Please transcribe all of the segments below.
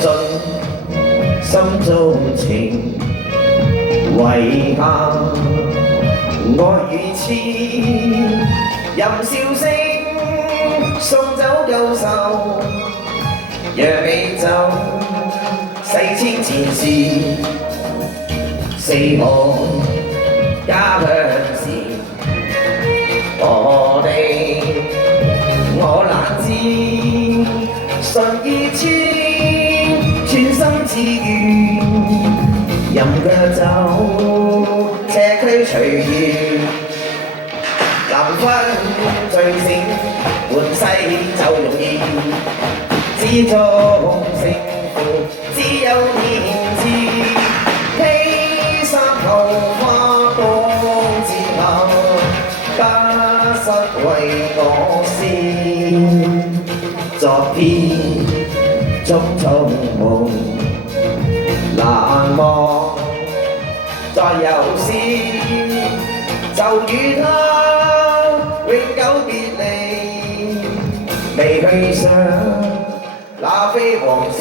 盡心中情，遺下愛與痴，任笑聲送走舊愁，讓美酒洗清前事，四海家鄉事。我難知信與穿，全心自願，任腳走，車驅隨緣，臨分醉醒，換世就容易，知足勝負只有年資，披衫後花光之後，家室為我先。昨天種種夢難忘，再遊詩就與他永久別離，未去想那非往事。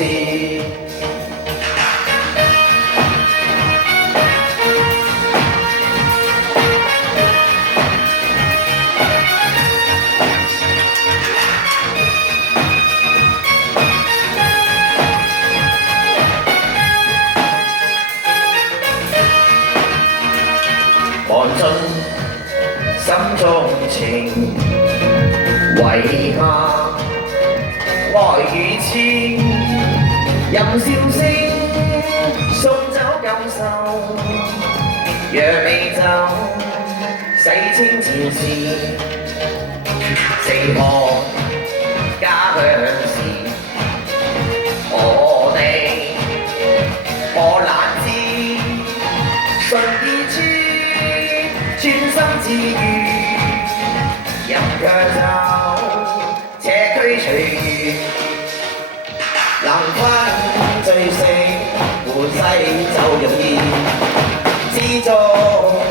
看盡心中情，遺下愛與痴，任笑聲送走舊愁，讓美酒洗清前事，四海家鄉事。我難知信與穿，專心自願，任腳走，車驅隨緣，能分醉醒，換世就容易，知足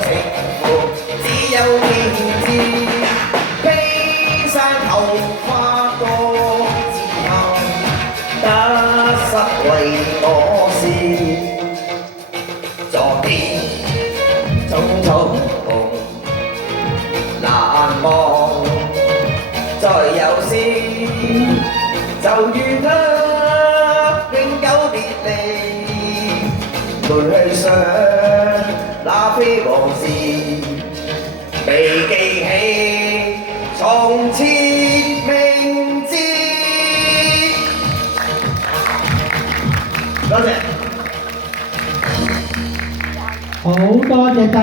勝負只有年資，披衫後花多之後，得失為我先。昨天種種夢難忘，再有詩就與他永久別離，回去想那非往事，未記起從前明知。多謝。好多謝晒。